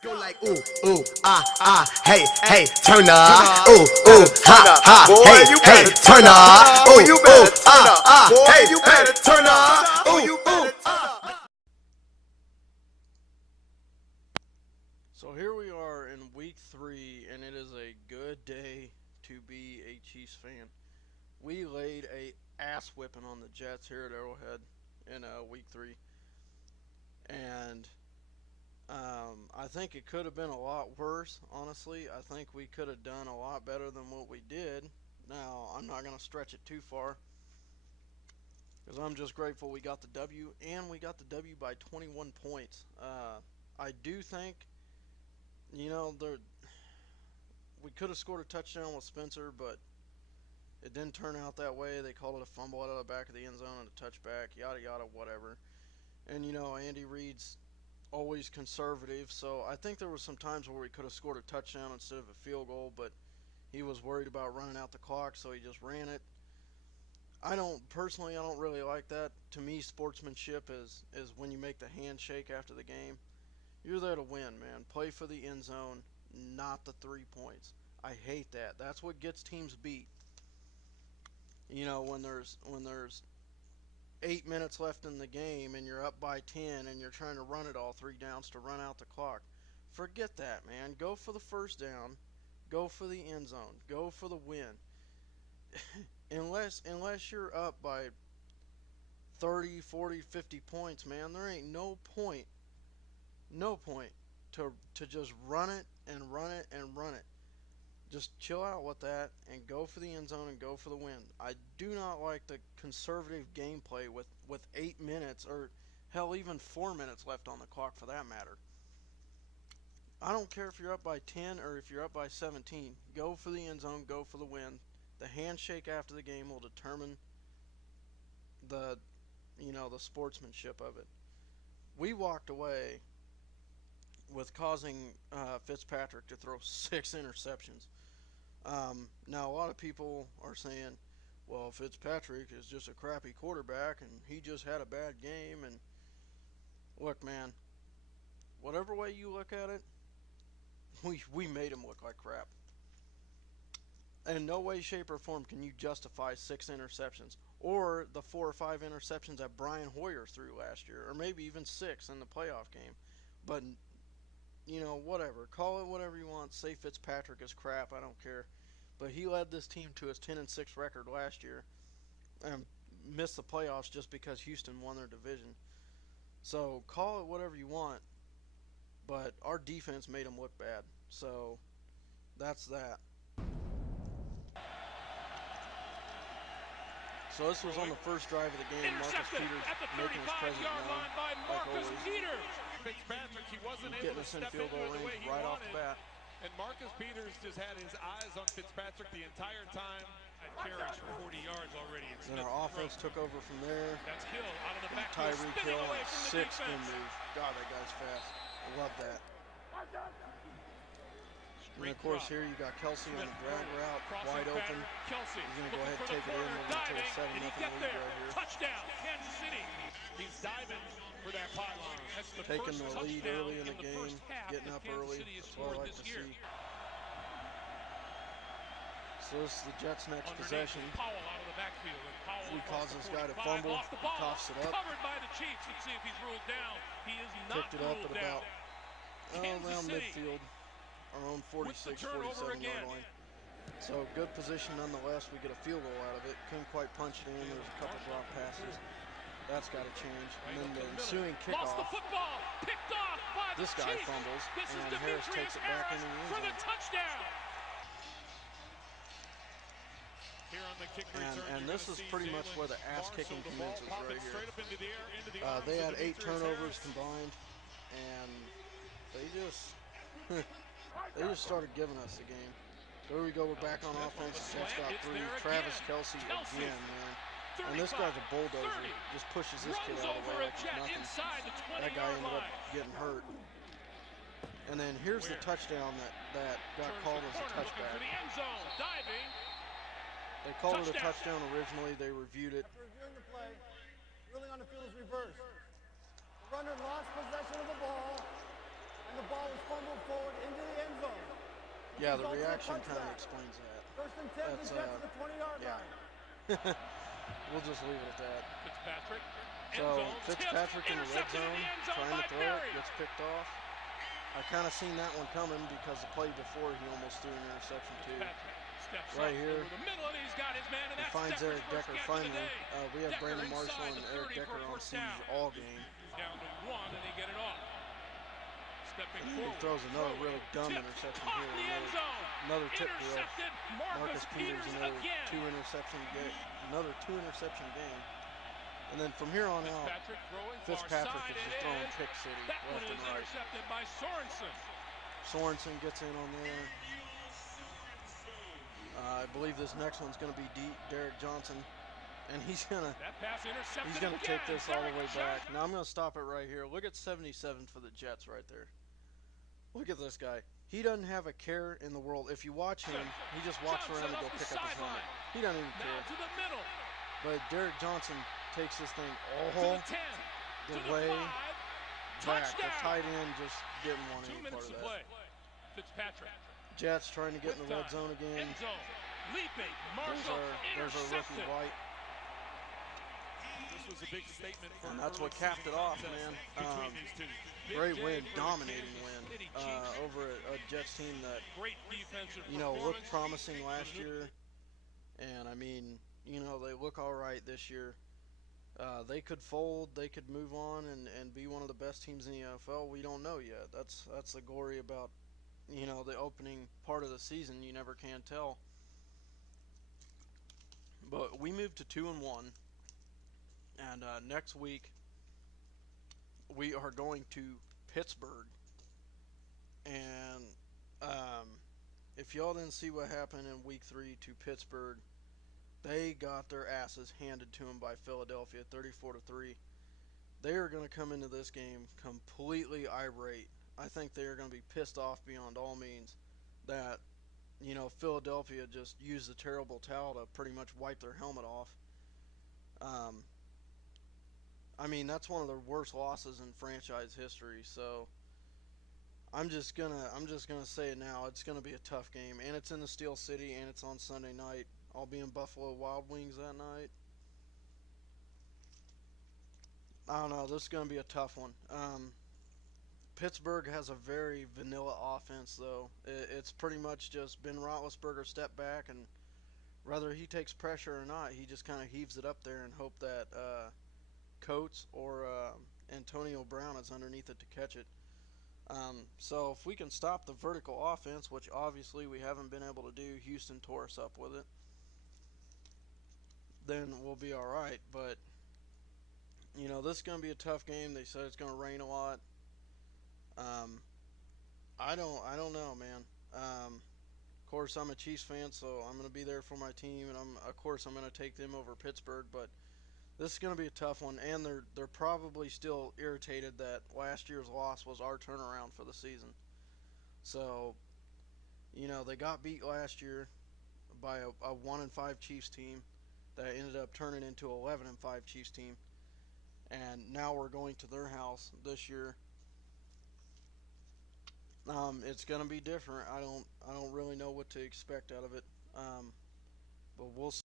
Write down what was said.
Go like ooh, ooh, hey, hey, turn up, ooh, ooh, hey, hey, turn up, ooh, you better turn up, hey, you better turn up, ooh, you better turn up. So here we are in week 3, and it is a good day to be a Chiefs fan. We laid a ass whipping on the Jets here at Arrowhead in week 3, and I think it could have been a lot worse, honestly. I think we could have done a lot better than what we did. Now, I'm not going to stretch it too far because I'm just grateful we got the W, and we got the W by 21 points. I do think, we could have scored a touchdown with Spencer, but it didn't turn out that way. They called it a fumble out of the back of the end zone and a touchback, yada, yada, whatever. And, Andy Reid's always conservative, so I think there were some times where we could have scored a touchdown instead of a field goal, but he was worried about running out the clock, so he just ran it. I don't really like that. To me, sportsmanship is when you make the handshake after the game. You're there to win, man. Play for the end zone, not the 3 points. I hate that. That's what gets teams beat. When there's 8 minutes left in the game and you're up by 10 and you're trying to run it all 3 downs to run out the clock. Forget that, man. Go for the first down. Go for the end zone. Go for the win. unless you're up by 30, 40, 50 points, man, there ain't no point to just run it and run it and run it. Just chill out with that and go for the end zone and go for the win. I do not like the conservative gameplay with 8 minutes or hell even 4 minutes left on the clock for that matter. I don't care if you're up by 10 or if you're up by 17. Go for the end zone, go for the win. The handshake after the game will determine the the sportsmanship of it. We walked away with causing Fitzpatrick to throw 6 interceptions. Now, a lot of people are saying, well, Fitzpatrick is just a crappy quarterback and he just had a bad game. And look, man, whatever way you look at it, we made him look like crap. In no way, shape, or form can you justify 6 interceptions or the 4 or 5 interceptions that Brian Hoyer threw last year, or maybe even 6 in the playoff game. But, whatever. Call it whatever you want. Say Fitzpatrick is crap. I don't care. But he led this team to his 10-6 record last year and missed the playoffs just because Houston won their division. So call it whatever you want, but our defense made him look bad. So that's that. So this was on the first drive of the game. Marcus Peters making his presence known, like always. Fitzpatrick, he wasn't able Getting to us in step field goal into it the way range he right off wanted. the bat. And Marcus Peters just had his eyes on Fitzpatrick the entire time. Carries for 40 yards already. Then our offense took over from there. That's Hill out of the back. Tyreek Hill on a 6-spin move. God, that guy's fast. I love that. And of course here you got Kelsey on the drag route, wide open. Kelsey, he's going to go ahead and take it in. We're going to take a 7-0 lead right here. Touchdown, Kansas City. He's diving for that pylon. That's the taking first the lead touchdown early in the game, getting up early. That's what I like to see. So this is the Jets' next possession. Powell out of the backfield. We cause this guy to fumble. He coughs it up. Covered by the Chiefs. Let's see if he's ruled down. He is not picked it up at about around City. midfield, our own 46, 47 yard line. So good position nonetheless. We get a field goal out of it. Couldn't quite punch it in. There's a couple drop passes. That's got to change. And then the ensuing kickoff. Picked off by this guy fumbles, and Harris takes it back into the end zone. Touchdown. And this is pretty much where the ass-kicking commences right here. They had 8 turnovers combined, and they just started giving us the game. There we go. We're back on offense. Jets got 3. Travis Kelsey again, man. And this guy's a bulldozer. Just pushes this kid out of the way like it's nothing. That guy ended up getting hurt. And then here's the touchdown that got called as a touchback. They called it a touchdown originally. They reviewed it. After reviewing the play, ruling on the field is reversed. The runner lost possession of the ball, and the ball was fumbled Yeah, the reaction kind of explains that. First and 10 That's, to get to the 20-yard yeah. line. We'll just leave it at that. Fitzpatrick. So End zone, Fitzpatrick tipped, in the red intercepted zone, in the end zone trying to by throw it, Perry. gets picked off. I kind of seen that one coming because the play before he almost threw an interception too. Fitzpatrick steps Right up here. over the middle, and he's got his man, and He that's finds Decker's Eric first Decker catch of the finally. day. We have Decker Brandon Marshall inside and the Eric 30 for a Decker on first siege down. all game. Down to 1, and they get it off. Stepping He forward. throws another throwing, really dumb tipped, interception caught here. in the end zone. Another tip drill. Intercepted. Marcus Peters, another again. another two interception game. And then from here on out, Fitzpatrick throwing Fitzpatrick far side, is just it throwing is. pick city That one left is and right. intercepted by Sorensen. Sorensen gets in on there. I believe this next one's going to be Derek Johnson, and he's gonna That pass intercepted take again. this all the way Derek back. Johnson. Now I'm going to stop it right here. Look at 77 for the Jets right there. Look at this guy. He doesn't have a care in the world. If you watch him, he just walks around and go pick up his helmet. He doesn't even Now care. to the middle, But Derek Johnson takes this thing to all the 10, the to the way 5, back. The touchdown. tight end just didn't want 2 any part minutes of to that. play. Fitzpatrick. Jets trying to get in With the red time. zone again. End zone. Leaping. There's Marshall our rookie intercepted. White. This was a big statement for And that's what early capped it season off, contest man. between these two. Big Great day win, for the dominating Kansas win City Chiefs. over a Jets team that, Great defensive looked performance. promising last year. And, I mean, they look all right this year. They could fold, they could move on and be one of the best teams in the NFL. We don't know yet. That's the glory about, the opening part of the season. You never can tell. But we moved to 2-1. And next week, we are going to Pittsburgh. And if y'all didn't see what happened in Week 3 to Pittsburgh, they got their asses handed to them by Philadelphia, 34-3. They are going to come into this game completely irate. I think they are going to be pissed off beyond all means that, Philadelphia just used the terrible towel to pretty much wipe their helmet off. I mean, that's one of the worst losses in franchise history. So I'm just gonna say it now. It's gonna be a tough game, and it's in the Steel City, and it's on Sunday night. I'll be in Buffalo Wild Wings that night. I don't know. This is gonna be a tough one. Pittsburgh has a very vanilla offense, though. It's pretty much just Ben Roethlisberger step back, and whether he takes pressure or not, he just kind of heaves it up there and hope that Coates or Antonio Brown is underneath it to catch it. So if we can stop the vertical offense, which obviously we haven't been able to do, Houston tore us up with it, then we'll be all right. But this is going to be a tough game. They said it's going to rain a lot. I don't know, man. Of course, I'm a Chiefs fan, so I'm going to be there for my team, and of course I'm going to take them over Pittsburgh. But this is going to be a tough one, and they're probably still irritated that last year's loss was our turnaround for the season. So, they got beat last year by a 1-5 Chiefs team that ended up turning into a 11-5 Chiefs team, and now we're going to their house this year. It's going to be different. I don't really know what to expect out of it, but we'll see.